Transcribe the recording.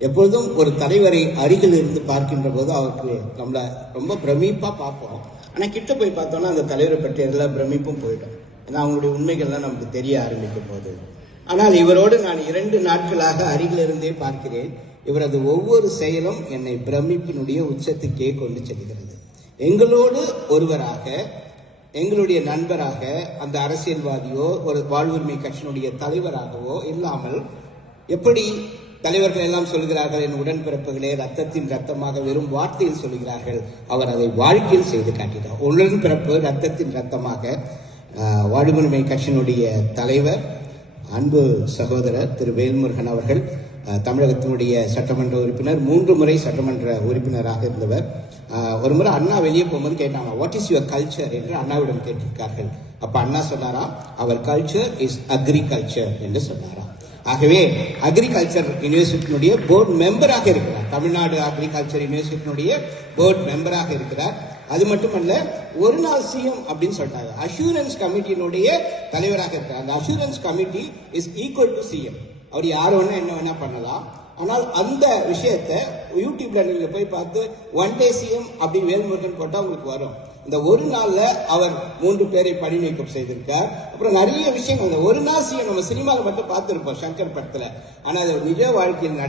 எப்பொழுதும் ஒரு தலைவரை அருகில் இருந்து பார்க்கின்ற போது அவருக்கு நம்மள ரொம்ப பிரமிப்பா பார்ப்போம். ஆனா கிட்ட போய் பார்த்தோம்னா அந்த தலைவரை பற்றி எல்லா பிரமிப்பும் போயிடும். ஏன்னா அவங்களுடைய உண்மைகள்லாம் நமக்கு தெரிய ஆரம்பிக்கும் போது. ஆனால் இவரோடு நான் 2 நாட்களாக அருகில் இருந்தே பார்க்கிறேன். இவரது ஒவ்வொரு செயலும் என்னை பிரமிப்பினுடைய உச்சத்துக்கே கொண்டு செல்கிறது. எங்களோடு ஒருவராக, எங்களுடைய நண்பராக, அந்த அரசியல்வாதியோ ஒரு வாழ்வுரிமை கட்சியினுடைய தலைவராகவோ இல்லாமல், எப்படி தலைவர்கள் எல்லாம் சொல்கிறார்கள், என் உடன்பிறப்புகளே, ரத்தத்தின் ரத்தமாக வெறும் வார்த்தையில் சொல்கிறார்கள், அவர் அதை வாழ்க்கையில் செய்து காட்டினார். உடன்பிறப்பு ரத்தத்தின் ரத்தமாக வாழ்வுரிமை கட்சியினுடைய தலைவர் அன்பு சகோதரர் திரு வேல்முருகன் அவர்கள் தமிழகத்தினுடைய சட்டமன்ற உறுப்பினர், 3 முறை சட்டமன்ற உறுப்பினராக இருந்தவர். ஒரு முறை அண்ணா வெளியே போகும்போது கேட்டாங்க, வாட் இஸ் யுவர் கல்ச்சர் என்று அண்ணாவிடம் கேட்டிருக்கார்கள். அப்ப அண்ணா சொன்னாராம், அவர் கல்ச்சர் இஸ் அக்ரிகல்ச்சர் என்று சொன்னாராம். ஆகவே அக்ரிகல்ச்சர் யூனிவர்சிட்டியினுடைய போர்டு மெம்பராக இருக்கிறார். தமிழ்நாடு அக்ரிகல்ச்சர் யூனிவர்சிட்டியினுடைய போர்டு மெம்பராக இருக்கிறார். அது மட்டுமல்ல, ஒரு நாள் சிஎம் அப்படின்னு சொல்லிட்டாங்க. அஷூரன்ஸ் கமிட்டியினுடைய தலைவராக இருக்கிறார். அந்த assurance committee is equal to CM. அவர் யார் வேணா என்ன வேணா பண்ணலாம். ஆனால் அந்த விஷயத்தை யூடியூப்ல நீங்க போய் பார்த்து ஒன் டே சிஎம் அப்படின்னு வேல்முருகன் போட்டா உங்களுக்கு வரும். இந்த ஒரு நாள்ல அவர் 3 பேரை பணி நீக்கம் செய்திருக்கார். அப்புறம் நிறைய விஷயங்கள். அந்த ஒரு நாள் சிஎம் நம்ம சினிமாவில் மட்டும் பார்த்திருப்போம் சங்கர் படத்துல. ஆனா அது நிஜ வாழ்க்கையில்